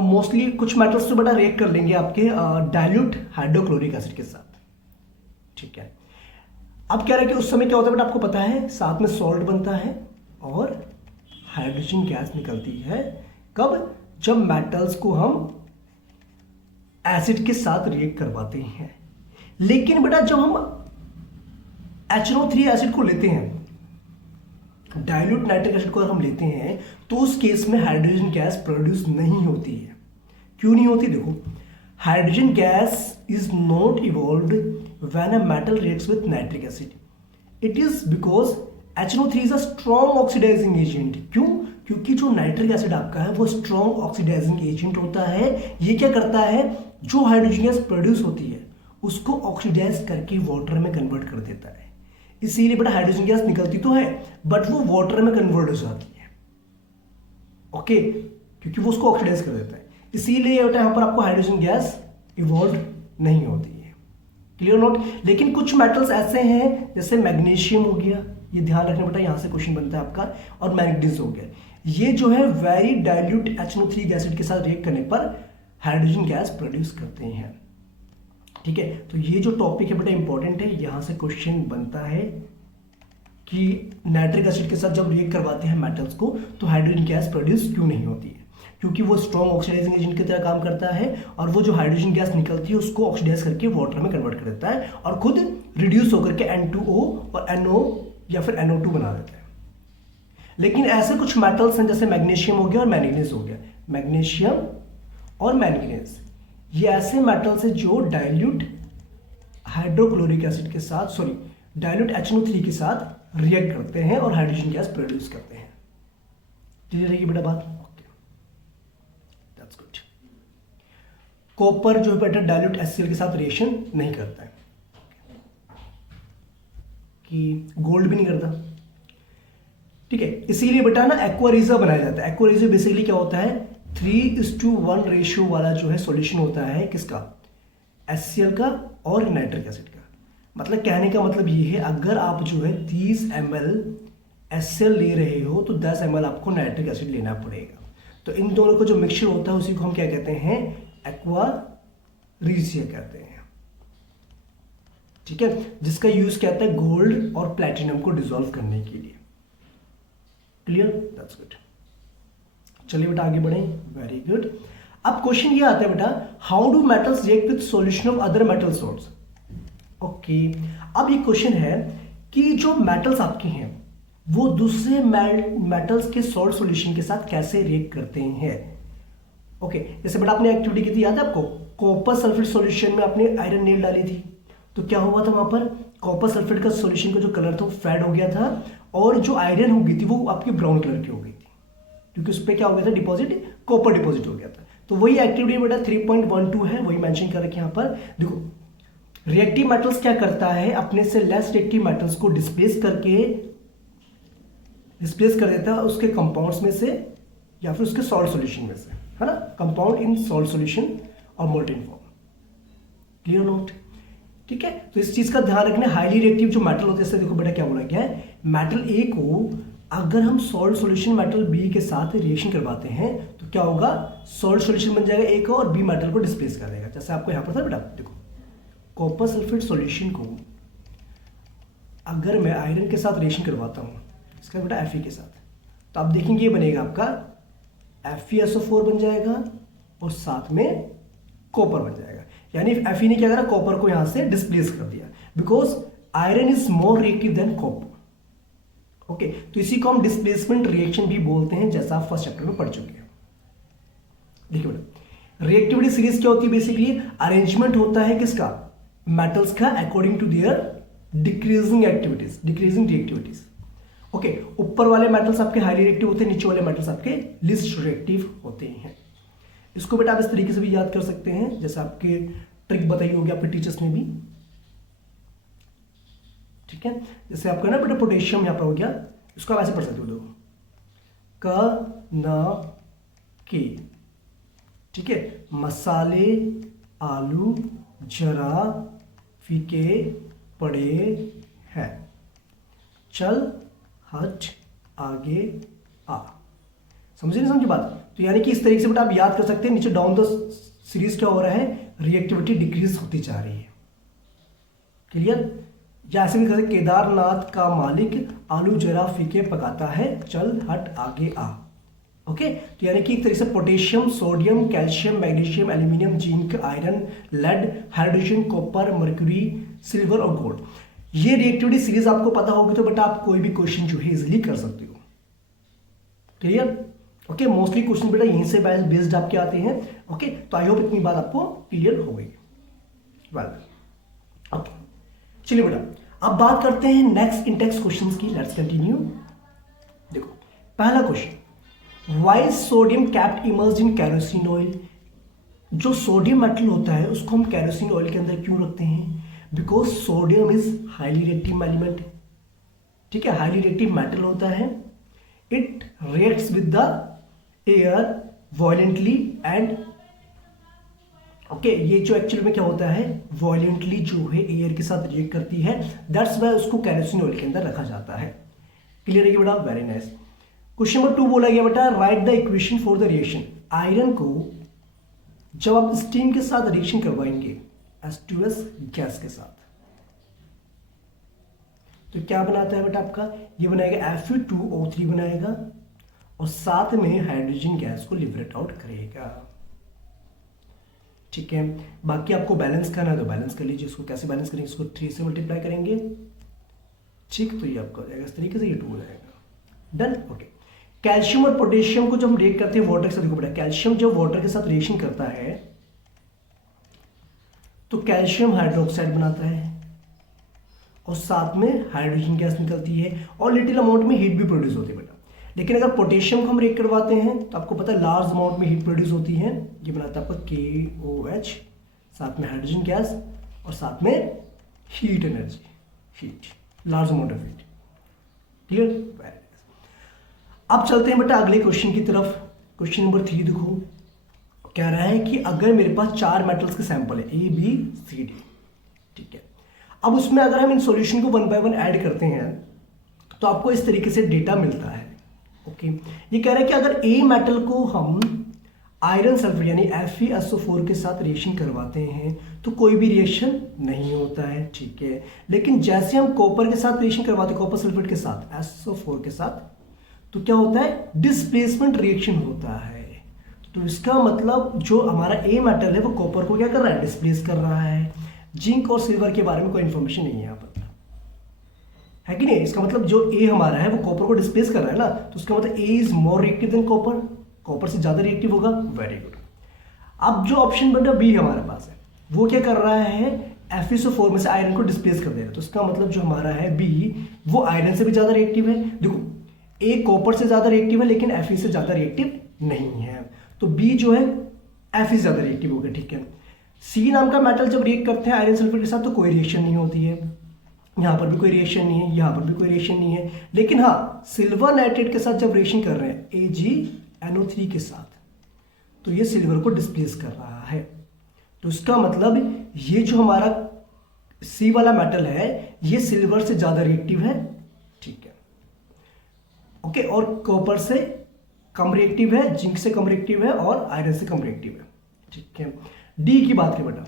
मोस्टली कुछ मेटल्स तो बेटा रिएक्ट कर लेंगे आपके डाइल्यूट हाइड्रोक्लोरिक एसिड के साथ। ठीक है, अब कह रहा है कि उस समय क्या होता है बेटा, आपको पता है, साथ में सॉल्ट बनता है और हाइड्रोजन गैस निकलती है। कब? जब मेटल्स को हम एसिड के साथ रिएक्ट करवाते हैं। लेकिन बेटा जब हम HNO3 एसिड को लेते हैं, डाइल्यूट नाइट्रिक एसिड को अगर हम लेते हैं, तो उस केस में हाइड्रोजन गैस प्रोड्यूस नहीं होती है। क्यों नहीं होती? देखो, hydrogen gas is not evolved when a metal reacts with nitric acid. It is because HNO3 is a strong oxidizing agent. क्यों? क्योंकि जो नाइट्रिक एसिड आपका है वो स्ट्रॉन्ग ऑक्सीडाइजिंग एजेंट होता है। ये क्या करता है, जो हाइड्रोजन गैस प्रोड्यूस होती है उसको ऑक्सीडाइज करके वाटर में कन्वर्ट कर देता है। इसीलिए बेटा हाइड्रोजन गैस निकलती तो है बट वो वाटर में कन्वर्ट हो जाती है। ओके, क्योंकि वो उसको ऑक्सीडाइज कर देता है। इसीलिए बेटा यहां पर आपको हाइड्रोजन गैस इवॉल्व नहीं होती है। Clear note? लेकिन कुछ मेटल्स ऐसे हैं जैसे मैग्नीशियम हो गया, ये ध्यान रखना बेटा, यहां से क्वेश्चन बनता है आपका, और मैग्नीज हो गया, ये जो है वेरी डाइल्यूट HNO3 एसिड के साथ रिएक्ट करने पर हाइड्रोजन गैस प्रोड्यूस करते हैं। ठीक है, तो ये जो टॉपिक है बेटा इंपॉर्टेंट है, यहां से क्वेश्चन बनता है कि नाइट्रिक एसिड के साथ जब रिएक्ट करवाते हैं मेटल्स को तो हाइड्रोजन गैस प्रोड्यूस क्यों नहीं होती है? क्योंकि वो स्ट्रॉन्ग ऑक्सीडाइजिंग एजेंट की तरह काम करता है और वो जो हाइड्रोजन गैस निकलती है उसको ऑक्सीडाइज करके वाटर में कन्वर्ट कर देता है और खुद रिड्यूस होकर के N2O और NO या फिर NO2 बना देता है। लेकिन ऐसे कुछ मेटल्स हैं जैसे मैग्नीशियम हो गया और मैंगनीज हो गया, मैग्नीशियम और मैंगनीज, ये ऐसे मेटल्स हैं जो डाइल्यूट हाइड्रोक्लोरिक एसिड के साथ, सॉरी, डाइल्यूट HNO3 के साथ रिएक्ट करते हैं और हाइड्रोजन गैस प्रोड्यूस करते हैं। क्लियर है ये बेटा बात? Okay, that's good. कॉपर जो है बेटा डाइल्यूट HCl के साथ रिएक्शन नहीं करता है, कि गोल्ड भी नहीं करता। ठीक है, इसीलिए बेटा ना एक्वा बनाया जाता है। एक्वा बेसिकली क्या होता है, 3:1 रेशियो वाला जो है सॉल्यूशन होता है किसका, HCl का और नाइट्रिक एसिड का। मतलब कहने का मतलब ये है, अगर आप जो है 30 ml HCl ले रहे हो तो 10 ml आपको नाइट्रिक एसिड लेना पड़ेगा। तो इन दोनों का जो मिक्सचर होता है उसी को हम क्या कहते हैं, एक्वा कहते हैं। ठीक है, जिसका यूज कहता है गोल्ड और प्लैटिनम को डिसॉल्व करने के लिए। क्लियर? That's good. चलिए बेटा आगे बढ़ें। Very good. अब क्वेश्चन ये आता है बेटा, how do metals react with solution of other metal salts. Okay, अब ये क्वेश्चन है कि जो मेटल्स आपके हैं वो दूसरे मेटल्स के सॉल्ट सॉल्यूशन के साथ कैसे रिएक्ट करते हैं। ओके, जैसे बेटा आपने एक्टिविटी की थी, याद है आपको, कॉपर सल्फेट सॉल्यूशन में आपने आयरन नेल डाली थी, तो क्या हुआ था वहां पर, कॉपर सल्फेट का सॉल्यूशन का जो कलर था वो फेड हो गया था और जो आयरन हो गई थी वो आपकी ब्राउन कलर की हो गई थी, क्योंकि उस पर क्या हो गया था, डिपॉजिट, कॉपर डिपॉजिट हो गया था। तो वही एक्टिविटी बेटा 3.12 है, वही मेंशन कर रखे यहाँ पर। देखो, रिएक्टिव मेटल्स क्या करता है, अपने से लेस रिएक्टिव मेटल्स को डिस्प्लेस कर देता है उसके कंपाउंड्स में से या फिर उसके सॉल्ट सॉल्यूशन में से, है ना, कंपाउंड इन सॉल्ट सॉल्यूशन और मोल्टेन फॉर्म। Clear note? ठीक है, तो इस चीज का ध्यान रखना। हाईली रिएक्टिव जो मेटल होते हैं, जैसे देखो बेटा क्या बोला गया है, मेटल ए को अगर हम सॉल्ट सॉल्यूशन मेटल बी के साथ रिएक्शन करवाते हैं तो क्या होगा, सॉल्ट सॉल्यूशन बन जाएगा ए का और बी मेटल को डिस्प्लेस कर देगा। जैसे आपको यहां पर था बेटा, देखो कॉपर सल्फेट सॉल्यूशन को अगर मैं आयरन के साथ रिएक्शन करवाता हूं, इसका बेटा Fe के साथ, तो आप देखेंगे ये बनेगा आपका FeSO4 बन जाएगा और साथ में कॉपर बन जाएगा। यानी Fe ने क्या करा, कॉपर को यहां से डिस्प्लेस कर दिया, because iron is more reactive than copper. Okay, तो इसी को हम डिस्प्लेसमेंट रिएक्शन भी बोलते हैं, जैसा आप फर्स्ट चैप्टर में पढ़ चुके हैं। देखिए बेटा, रिएक्टिविटी सीरीज क्या होती है, बेसिकली अरेंजमेंट होता है किसका, मेटल्स का, according to their decreasing reactivities. Okay, ऊपर वाले मेटल्स आपके हाईली रिएक्टिव होते हैं, नीचे वाले मेटल्स आपके लिस्ट रिएक्टिव होते हैं। इसको बेटा आप इस तरीके से भी याद कर सकते हैं, जैसे आपके ट्रिक बताई होगी आपके टीचर्स ने भी। ठीक है, जैसे आपका ना बेटा पोटेशियम यहां पर हो गया, इसको आप ऐसे पढ़ सकते हो, देखो क न के। ठीक है, मसाले आलू जरा फीके पड़े हैं, चल हट आगे आ। समझे नहीं समझी बात? तो यानी कि इस तरीके से बेटा आप याद कर सकते हैं। नीचे डाउन द सीरीज क्या हो रहा है, रिएक्टिविटी डिक्रीज होती जा रही है। क्लियर? या ऐसे भी कहते हैं, केदारनाथ का मालिक आलू जरा फीके पकाता है, चल हट आगे आ। ओके, तो यानी कि एक तरीके से potassium, sodium, calcium, magnesium, aluminium, zinc, iron, lead, hydrogen, copper, mercury, silver और गोल्ड। ये रिएक्टिविटी सीरीज आपको पता होगी तो बेटा आप कोई भी क्वेश्चन जो है इजिली कर सकते हो। क्लियर? ओके, मोस्टली क्वेश्चन बेटा यहीं से बेस्ड आपके आते हैं। ओके, तो आई होप इतनी बात आपको क्लियर हो गई। वेल, ओके, चलिए बेटा अब बात करते हैं नेक्स्ट इंटेक्स क्वेश्चंस की। Let's continue. देखो पहला question, Why is sodium kept immersed in kerosene oil? जो सोडियम मेटल होता है उसको हम केरोसिन ऑयल के अंदर क्यों रखते हैं? Because sodium is highly reactive element. ठीक है, हाईली रिएक्टिव मेटल होता है। It reacts with the air violently and okay, ये जो एक्चुअली में क्या होता है, वायलेंटली जो है एयर के साथ रिएक्ट करती है। दैट्स वाई उसको केरोसिन ऑयल के अंदर रखा जाता है। क्लियर है कि बेटा? Very nice. क्वेश्चन नंबर 2 बोला गया बेटा, right the equation for the reaction. Iron को जब आप स्टीम के साथ रिएक्शन करवाएंगे H2S गैस के साथ, तो क्या बनाता है बेटा आपका? ये बनाएगा Fe2O3 बनाएगा और साथ में हाइड्रोजन गैस को लिबरेट आउट करेगा। ठीक है, बाकी आपको बैलेंस करना है तो बैलेंस कर लीजिए। इसको कैसे बैलेंस करेंगे? इसको 3 से मल्टीप्लाई करेंगे। ठीक, तो ये आपका हो जाएगा इस तरीके से, ये 2 हो जाएगा। डन। ओके, कैल्शियम और पोटेशियम को जब हम रिएक्ट करते हैं वाटर के साथ, देखो बेटा कैल्शियम जब वाटर के साथ रिएक्शन करता है तो कैल्शियम हाइड्रोक्साइड बनाता है और साथ में हाइड्रोजन गैस निकलती है और लिटिल अमाउंट में हीट भी प्रोड्यूस होती है बेटा। लेकिन अगर पोटेशियम को हम रिएक्ट करवाते हैं तो आपको पता है लार्ज अमाउंट में हीट प्रोड्यूस होती है। ये बनाता है आपका KOH, साथ में हाइड्रोजन गैस और साथ में heat energy, heat, large amount of heat. Clear? अब चलते हैं बेटा अगले क्वेश्चन की तरफ। क्वेश्चन नंबर 3 देखो, कह रहा है कि अगर मेरे पास 4 मेटल्स के सैंपल है ABCD, ठीक है, अब उसमें अगर हम इन सॉल्यूशन को 1 बाय 1 ऐड करते हैं तो आपको इस तरीके से डेटा मिलता है। ओके, ये कह रहा है कि अगर A मेटल को हम आयरन सल्फेट यानी FeSO4 के साथ रिएक्शन करवाते हैं तो कोई भी रिएक्शन नहीं होता है। ठीक है, लेकिन जैसे हम कॉपर के साथ रिएक्शन करवाते हैं, कॉपर सल्फेट के साथ SO4 के साथ, तो क्या होता है? डिस्प्लेसमेंट रिएक्शन होता है। तो इसका मतलब जो हमारा A मेटल है वो कॉपर को क्या कर रहा है? डिस्प्लेस कर रहा है। जिंक और सिल्वर के बारे में कोई इंफॉर्मेशन नहीं है यहाँ पर, है कि नहीं? इसका मतलब जो A हमारा है वो कॉपर को डिस्प्लेस कर रहा है ना, तो उसका मतलब A is more reactive than copper, copper से ज्यादा रिएक्टिव होगा। Very good. अब जो ऑप्शन बेटा B हमारे पास है वो क्या कर रहा है? FeSO4 में से आयरन को डिस्प्लेस कर दे रहा है। तो इसका मतलब जो हमारा है B वो आयरन से भी ज्यादा रिएक्टिव है। देखो A कॉपर से ज्यादा रिएक्टिव है लेकिन Fe से ज्यादा रिएक्टिव नहीं है, तो B जो है Fe से ज्यादा रिएक्टिव होगा। ठीक है, C नाम का मेटल जब रिएक्ट करते हैं आयरन सल्फेट के साथ तो कोई रिएक्शन नहीं होती है। यहाँ पर भी कोई रिएक्शन नहीं है, यहाँ पर भी कोई रिएक्शन नहीं है। लेकिन हाँ, सिल्वर नाइट्रेट के साथ जब रिएक्शन कर रहे हैं AgNO3 के साथ, तो ये सिल्वर को डिस्प्लेस कर रहा है। तो इसका मतलब ये जो हमारा C वाला मेटल है ये सिल्वर से ज्यादा रिएक्टिव है। ठीक है, ओके, और कॉपर से कम रिएक्टिव है, जिंक से कम रिएक्टिव है और आयरन से कम रिएक्टिव है। ठीक है, डी की बात करें बेटा,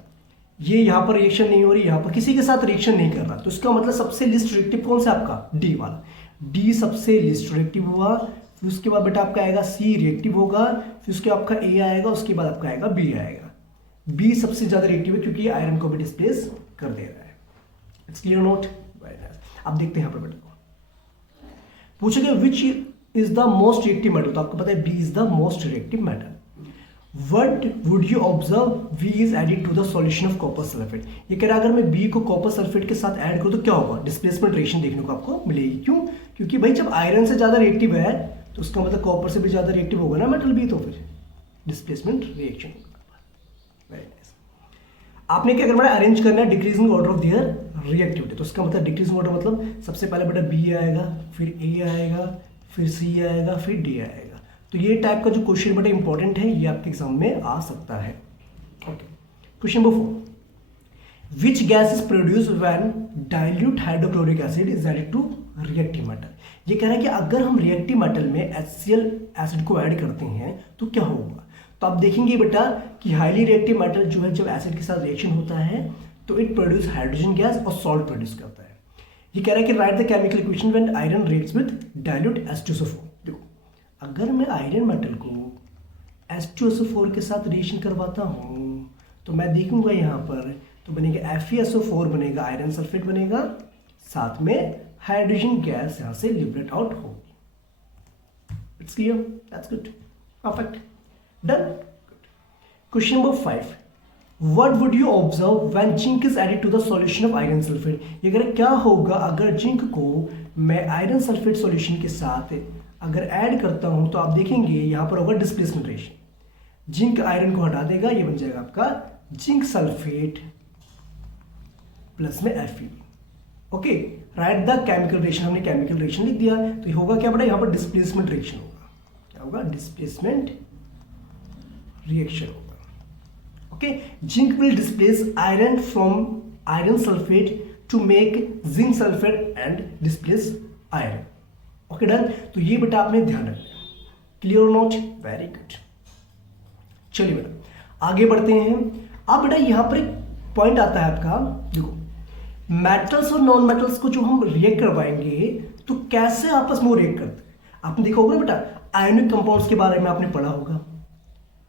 ये यहां पर रिएक्शन नहीं हो रही, यहां पर किसी के साथ रिएक्शन नहीं कर रहा, तो इसका मतलब सबसे लिस्ट रिएक्टिव कौन सा आपका? डी वाला। डी सबसे लिस्ट रिएक्टिव हुआ, फिर उसके बाद बेटा आपका आएगा सी रिएक्टिव होगा, फिर उसके आपका ए आएगा, उसके बाद आपका आएगा बी आएगा। बी सबसे ज्यादा रिएक्टिव है क्योंकि आयरन को भी डिस्प्लेस कर दे रहा है। It's clear note? अब देखते हैं यहां पर बेटा पूछेगा which is the most reactive metal, तो आपको पता है B is the most reactive metal. What would you observe V is added to the solution of copper sulfate? ये कह रहा है अगर मैं B को कॉपर सल्फेट के साथ ऐड करूं तो क्या होगा? डिस्प्लेसमेंट रिएक्शन देखने को आपको मिलेगी। क्यों? क्योंकि भाई जब आयरन से ज्यादा रिएक्टिव है तो उसका मतलब कॉपर से भी ज्यादा रिएक्टिव होगा ना मेटल B, तो फिर डिस्प्लेसमेंट रिएक्शन होगा। Very nice. आपने क्या करना है? अरेंज करना है decreasing order of their reactivity. तो उसका मतलब डिक्रीजिंग ऑर्डर मतलब सबसे पहले बेटा B आएगा, फिर A आएगा, फिर C आएगा, फिर D आएगा। तो ये टाइप का जो क्वेश्चन बड़ा इंपॉर्टेंट है, ये आपके एग्जाम में आ सकता है। Okay, question number 4, which gas is produce when dilute hydrochloric acid is added to reactive metal. ये कह रहा है कि अगर हम रिएक्टिव मेटल में HCl एसिड को ऐड करते हैं तो क्या होगा? तो आप देखेंगे बेटा कि हाईली रिएक्टिव मेटल जो है जब एसिड के साथ रिएक्शन होता है तो इट प्रोड्यूस हाइड्रोजन गैस और सॉल्ट प्रोड्यूस करता है। ये कह रहा है कि right the chemical equation when iron reacts with dilute H2SO4। देखो अगर मैं आयरन मेटल को H2SO4 के साथ रिएक्शन करवाता हूँ तो मैं देखूंगा यहाँ पर तो बनेगा FeSO4 बनेगा, आयरन सल्फेट बनेगा, साथ में हाइड्रोजन गैस यहाँ से लिबरेट आउट होगी। It's clear, that's good, perfect, done. Question number 5, What would you observe when zinc is added to the solution of iron sulfate? ये अगर क्या होगा अगर जिंक को मैं आयरन सल्फेट सॉल्यूशन के साथ अगर ऐड करता हूं तो आप देखेंगे यहां पर होगा डिस्प्लेसमेंट रेशियो। जिंक आयरन को हटा देगा, ये बन जाएगा आपका जिंक सल्फेट प्लस में Fe। Okay, right the chemical reaction, हमने केमिकल रिएक्शन लिख दिया तो ये होगा क्या बेटा, यहां पर डिस्प्लेसमेंट रिएक्शन होगा। क्या होगा? डिस्प्लेसमेंट रिएक्शन होगा। Okay, zinc will displace iron from iron sulfate to make zinc sulfate and displace iron. Okay, done. तो ये बेटा आपने ध्यान रखना, क्लियर और नॉट? Very good. चलिए बेटा आगे बढ़ते हैं। अब बेटा यहाँ पर एक पॉइंट आता है आपका, देखो मेटल्स और नॉन मेटल्स को जो हम रिएक्ट करवाएंगे तो कैसे आपस में वो रिएक्ट करते हैं। आपने देखा होगा ना बेटा, आयनिक कंपाउंड्स के बारे में आपने पढ़ा होगा।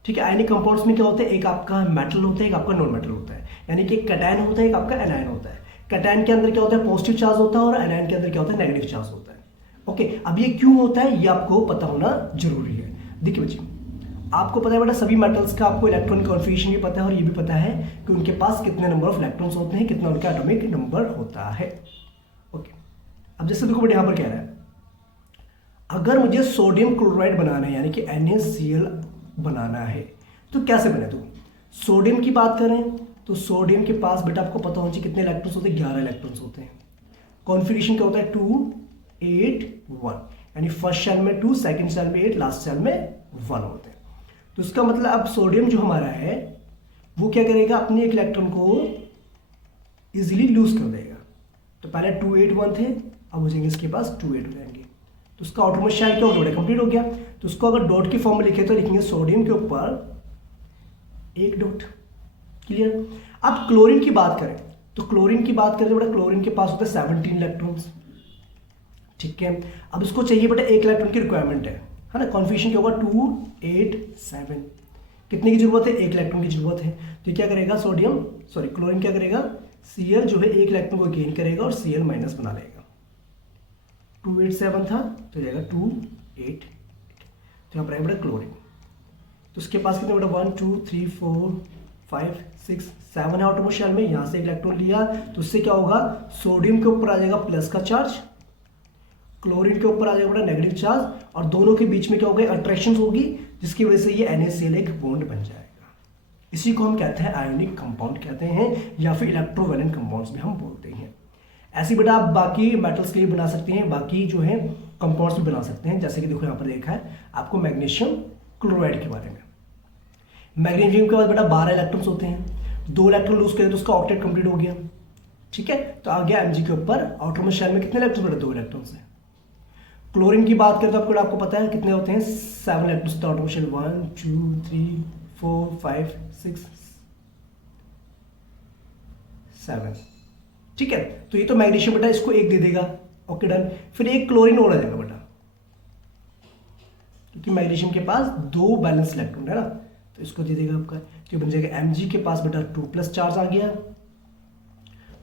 ठीक है, आयनिक कंपाउंड्स में क्या होता है, एक आपका मेटल होता है, एक आपका नॉन मेटल होता है, यानी कि एक कैटायन होता है, एक आपका एनायन होता है। कैटायन के अंदर क्या होता है, पॉजिटिव चार्ज होता है, और एनायन के अंदर क्या होता है, नेगेटिव चार्ज होता है। ओके, अब ये क्यों होता है ये आपको पता होना जरूरी है। देखिए बच्चे, आपको पता है बेटा सभी मेटल्स का आपको इलेक्ट्रॉन कॉन्फिगरेशन भी पता है, और ये भी पता है कि उनके पास कितने नंबर ऑफ इलेक्ट्रॉन्स होते हैं, कितना उनका एटॉमिक नंबर होता है। ओके, अब जैसे देखो बेटा यहाँ पर कह रहा है अगर मुझे सोडियम क्लोराइड बनाना है यानी कि NaCl बनाना है तो कैसे बने। तो सोडियम की बात करें तो सोडियम के पास बेटा आपको पता होना चाहिए कितने इलेक्ट्रॉन्स होते हैं, 11 इलेक्ट्रॉन्स होते हैं। कॉन्फिगरेशन क्या होता है, 2 8 1, यानी फर्स्ट शेल में 2, सेकंड शेल में 8, लास्ट शेल में 1 होते हैं। तो इसका मतलब अब सोडियम जो हमारा है वो क्या करेगा, अपने एक इलेक्ट्रॉन को इजीली लूज कर देगा। तो पहले 2 8 1 थे, अब हो जाएंगे इसके पास 2 8 हो जाएंगे, तो उसका आउटरमोस्ट शेल क्या हो गया, कंप्लीट हो गया। तो उसको अगर डॉट की फॉर्म में लिखे तो लिखेंगे सोडियम के ऊपर एक डॉट। क्लियर। अब क्लोरीन की बात करें तो क्लोरीन की बात करें तो बेटा क्लोरीन के पास होता है 17 इलेक्ट्रॉन्स। ठीक है, अब इसको चाहिए बेटा एक इलेक्ट्रॉन की रिक्वायरमेंट है ना। कॉन्फिगरेशन क्या होगा, 2 8 7, कितने की जरूरत है, एक इलेक्ट्रॉन की जरूरत है। तो क्या करेगा क्लोरीन क्या करेगा, Cl जो है एक इलेक्ट्रॉन को गेन करेगा और Cl माइनस बना लेगा। 2 8 7 था तो जाएगा 2 8, तो यहाँ पर आएगा बेटा क्लोरीन। तो उसके पास कितने बेटा 1 2 3 4 5 6 7 है आउटरमोस्ट शेल में, यहाँ से इलेक्ट्रॉन लिया तो उससे क्या होगा, सोडियम के ऊपर आ जाएगा प्लस का चार्ज, क्लोरीन के ऊपर आ जाएगा बेटा नेगेटिव चार्ज, और दोनों के बीच में क्या होगा, अट्रैक्शन होगी, जिसकी वजह से ये NaCl एक बॉन्ड बन जाएगा। इसी को हम कहते हैं आयोनिक कंपाउंड कहते हैं, या फिर इलेक्ट्रोवैलेंट कंपाउंड्स में हम बोलते हैं। ऐसे बेटा आप बाकी मेटल्स के लिए बना सकते हैं, बाकी जो है कंपाउंड्स भी बना सकते हैं। जैसे कि देखो यहाँ पर देखा है आपको मैग्नीशियम क्लोराइड के बारे में। मैग्नीशियम के बाद बेटा 12 इलेक्ट्रॉन्स होते हैं, 2 इलेक्ट्रॉन लूज करें तो उसका ऑक्टेट कंप्लीट हो गया। ठीक है, तो आ गया Mg के ऊपर, आउटरमोस्ट शेल में कितने इलेक्ट्रॉन्स बेटा, 2 इलेक्ट्रॉन्स हैं। क्लोरीन की बात करें तो आपको पता है कितने होते हैं, 7 इलेक्ट्रॉन्स, आउटरमोस्ट शेल 1 2 3 4 5 6 7। ठीक है, तो ये तो मैग्नीशियम बेटा इसको एक दे देगा। Okay done. फिर एक क्लोरीन और आ जाएगा बेटा, क्योंकि मैग्नीशियम के पास 2 बैलेंस इलेक्ट्रॉन है ना, तो इसको दे देगा आपका। तो बन जाएगा Mg के पास बेटा 2 प्लस चार्ज आ गया,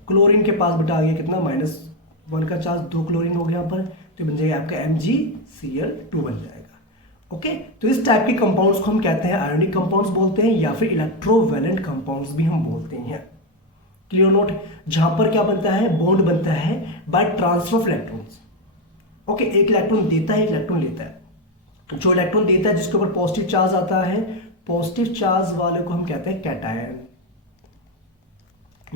क्लोरीन के पास बेटा आ गया कितना, -1 का चार्ज, 2 क्लोरीन हो गया यहाँ पर, तो बन जाएगा आपका MgCl2 बन जाएगा। ओके, तो इस टाइप के कंपाउंड्स को हम कहते हैं आयोनिक कंपाउंड्स बोलते हैं, या फिर इलेक्ट्रोवैलेंट कंपाउंड्स भी हम बोलते हैं। क्लियर नोट, जहां पर क्या बनता है, बॉन्ड बनता है by transfer of electrons. Okay, एक इलेक्ट्रॉन देता है, एक इलेक्ट्रॉन लेता है। जो इलेक्ट्रॉन देता है जिसके ऊपर पॉजिटिव चार्ज आता है, पॉजिटिव चार्ज वाले को हम कहते हैं कैटायन,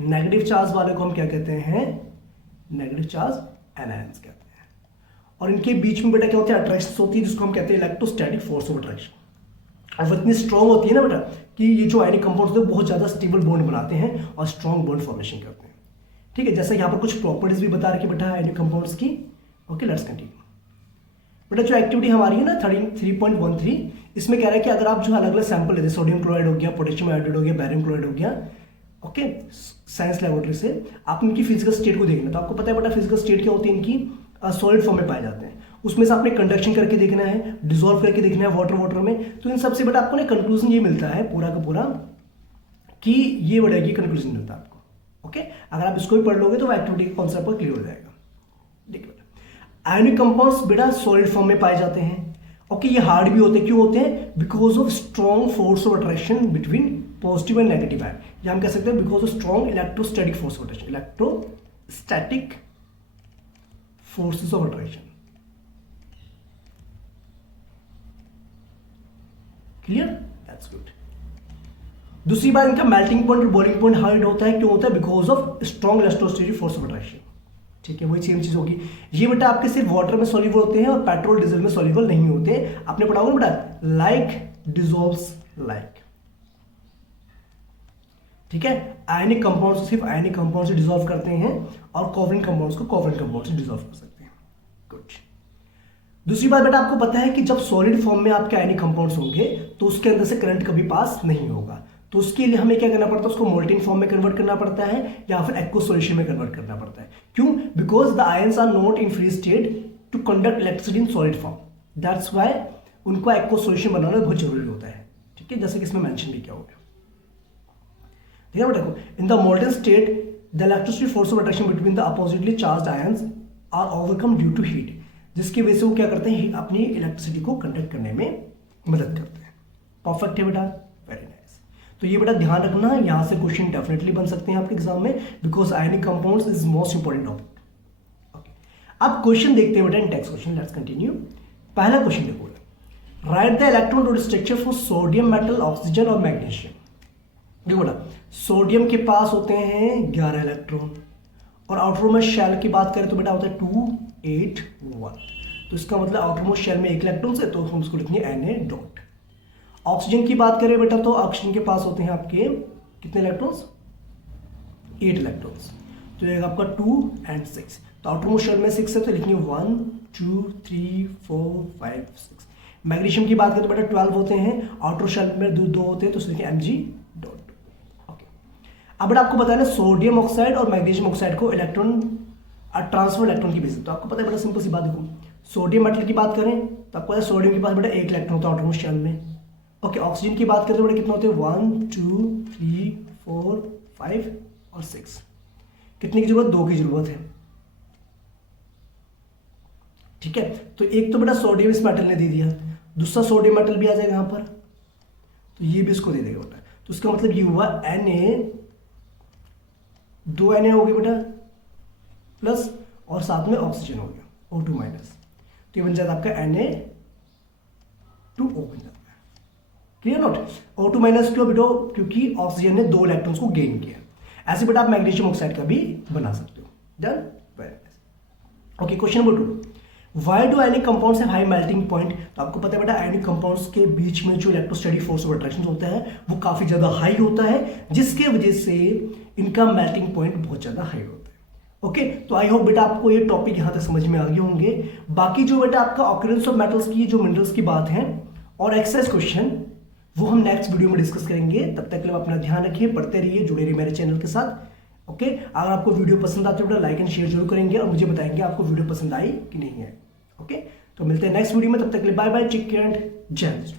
नेगेटिव चार्ज वाले को हम क्या कहते हैं, नेगेटिव चार्ज एनायंस कहते हैं। और इनके बीच में बेटा क्या होता है, अट्रैक्शन होती है, जिसको हम कहते हैं इलेक्ट्रोस्टैटिक फोर्स ऑफ अट्रैक्शन। और वो इतनी स्ट्रॉन्ग होती है ना बेटा कि ये जो आयनिक कंपाउंड्स हैं बहुत ज्यादा स्टेबल बॉन्ड बनाते हैं और स्ट्रॉन्ग बॉन्ड फॉर्मेशन करते हैं। ठीक है, जैसे यहाँ पर कुछ प्रॉपर्टीज भी बता रखी बेटा आयनिक कंपाउंड्स की। Okay, let's continue. बेटा जो एक्टिविटी हमारी है ना 3.13, इसमें कह रहा है कि अगर आप जो अलग अलग सैंपल लेते हैं, सोडियम क्लोराइड हो गया, पोटेशियम आयोडाइड हो गया, बैरियम क्लोराइड हो गया, ओके, साइंस लेबोरेटरी से आप इनकी फिजिकल स्टेट को देखना। तो आपको पता है बेटा फिजिकल स्टेट क्या होती है इनकी, सॉलिड फॉर्म में पाए जाते हैं। उसमें से आपने कंडक्शन करके देखना है, डिसॉल्व करके देखना है वाटर में। तो इन सबसे बेटा आपको ना कंक्लूजन ये मिलता है पूरा का पूरा कि ये बढ़ेगी, कंक्लूजन मिलता है आपको। ओके, अगर आप इसको भी पढ़ लोगे तो एक्टिविटी का कॉन्सेप्ट पर क्लियर हो जाएगा। देखिए आयनिक कंपाउंड्स बेटा सॉलिड फॉर्म में पाए जाते हैं। ओके, ये हार्ड भी होते हैं, क्यों होते हैं? Because of strong force of attraction between positive and negative ion, या हम कह सकते हैं because of strong electrostatic force of attraction, electrostatic forces of attraction. Clear, that's good. दूसरी बात, इनका मेल्टिंग पॉइंट और बॉइलिंग पॉइंट हार्ड होता है, क्यों होता है? Because of strong electrostatic force of attraction. ठीक है, वही सेम चीज होगी। ये बेटा आपके सिर्फ वाटर में सॉल्युबल होते हैं और पेट्रोल डीजल में सॉल्युबल नहीं होते। आपने पढ़ा होगा बेटा, लाइक डिसॉल्व्स लाइक। ठीक है, आयनिक कंपाउंड सिर्फ आयनिक कंपाउंड से डिसॉल्व करते हैं और कोवलेंट कंपाउंड्स को कोवलेंट कंपाउंड से डिसॉल्व कर सकते हैं। गुड। दूसरी बात बेटा, आपको पता है कि जब सॉलिड फॉर्म में आपके आयनिक कंपाउंड्स होंगे तो उसके अंदर से करंट कभी पास नहीं होगा। तो उसके लिए हमें क्या करना पड़ता है? उसको मोल्टेन फॉर्म में कन्वर्ट करना पड़ता है या फिर एक्वस सॉल्यूशन में कन्वर्ट करना पड़ता है। क्यों? Because the ions are not in free state to conduct electricity in solid form, that's why उनको एक्वस सॉल्यूशन बनाना बहुत जरूरी होता है। ठीक है, जैसे कि इसमें मेंशन भी किया हो गया। ठीक है बेटा, in the molten state the electricity force of attraction between the oppositely charged ions are overcome due to heat, जिसकी वजह से वो क्या करते हैं? अपनी इलेक्ट्रिसिटी को कंडक्ट करने में मदद करते हैं। परफेक्ट है बेटा, वेरी नाइस। तो ये बेटा ध्यान रखना, यहां से क्वेश्चन डेफिनेटली बन सकते हैं आपके एग्जाम में, because ionic compounds is most important topic. Okay, अब क्वेश्चन देखते हैं बेटा इन टेक्स्ट क्वेश्चन। Let's continue. पहला क्वेश्चन देखो, right the electron structure for sodium metal, oxygen और मैग्नीशियम। देखो बेटा, सोडियम के पास होते हैं 11 इलेक्ट्रॉन और आउटरमोस्ट शेल की बात करें तो बेटा होता है 2, 8, 1। तो इसका मतलब आउटरमोस्ट शेल में 1 इलेक्ट्रॉन है, तो हम उसको लिखेंगे Na डॉट। ऑक्सीजन की बात करें बेटा तो ऑक्सीजन के पास होते हैं आपके कितने इलेक्ट्रॉन्स? 8 इलेक्ट्रॉन्स। तो ये आपका 2 and 6। तो आउटरमोस्ट शेल में 6 है तो लिखेंगे 1, 2, 3, 4, 5, 6। मैग्नीशियम की बात करें तो बेटा 12 होते हैं, आउटर शेल में 2 होते हैं, तो लिखेंगे Mg डॉट। ओके, अब बेटा आपको पता है ना सोडियम ऑक्साइड और मैग्नीशियम ऑक्साइड को इलेक्ट्रॉन ट्रांसफर इलेक्ट्रॉन की बेसिस। तो आपको पता है बेटा, सिंपल सी बात देखो, सोडियम मेटल की बात करें तो आपको पता है सोडियम के पास बेटा 1 इलेक्ट्रॉन होता है आउटरमोस्ट शेल में। ओके, ऑक्सीजन की बात करें तो बेटा कितना होते हैं? 1, 2, 3, 4, 5 और 6। कितने की जरूरत? 2 की जरूरत है। ठीक है, तो एक तो बेटा सोडियम इस मेटल ने दे दिया, दूसरा सोडियम मेटल भी आ जाएगा यहां पर, तो ये भी इसको दे देगा बेटा। तो इसका मतलब ये हुआ Na, 2 Na हो गए बेटा प्लस और साथ में ऑक्सीजन हो गया O2 माइनस। तो ये बन जाता है आपका Na2O बन जाता है। Clear note? O2 माइनस क्यों बेटो? क्योंकि ऑक्सीजन ने 2 इलेक्ट्रॉन्स को गेन किया। ऐसे बेटा आप मैग्नीशियम ऑक्साइड का भी बना सकते हो। Done, very nice. Okay, question number 2, why do ionic compounds have high melting point? तो आपको पता है बेटा आयनिक कंपाउंड्स के बीच में जो इलेक्ट्रोस्टैटिक फोर्स ऑफ अट्रैक्शन होता है वो काफी ज्यादा हाई होता है, जिसके वजह से इनका मेल्टिंग पॉइंट बहुत ज्यादा हाई होता है। ओके, तो आई होप बेटा आपको ये टॉपिक यहां तक समझ में आ गए होंगे। बाकी जो बेटा आपका ऑकरेंस ऑफ मेटल्स की, जो मिनरल्स की बात है और एक्सरसाइज क्वेश्चन, वो हम नेक्स्ट वीडियो में डिस्कस करेंगे। तब तक के लिए अपना ध्यान रखिए, पढ़ते रहिए, जुड़े रहिए मेरे चैनल के साथ। ओके, अगर आपको वीडियो पसंद आती है बेटा लाइक एंड शेयर जरूर करेंगे और मुझे बताएंगे आपको वीडियो पसंद आई कि नहीं है। ओके, तो मिलते हैं नेक्स्ट वीडियो में, तब तक के लिए bye bye, take care and Jai Hind.